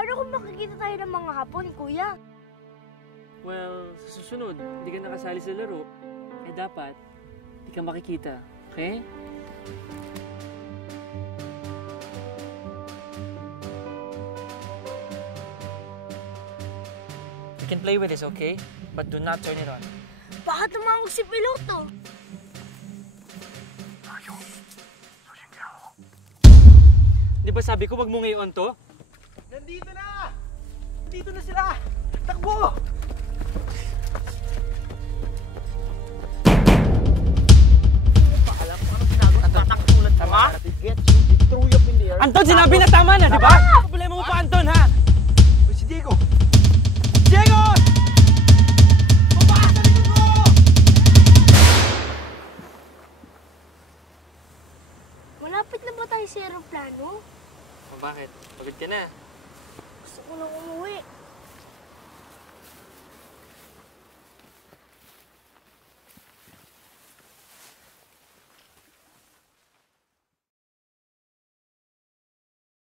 Paano kung makikita tayo ng mga hapon, kuya? Well, sa susunod, hindi ka nakasali sa laro. Eh dapat, hindi ka makikita. Okay? You can play with this, okay? But do not turn it on. Baka tumawag si Piloto. Di ba sabi ko wag mo ngayon to? Nandito na! Nandito na sila! Takbo! Paalam ko ano sinago at tatangkulan ka ba? Threw you up in the air. Anton, sinabi na tama na, di ba? Problema mo pa, Anton, ha? Si Diego! Diego! Baba sa likod mo! Malapit na ba tayo sa aeroplano? O bakit? Pagod ka na. Gusto ko nang umuwi.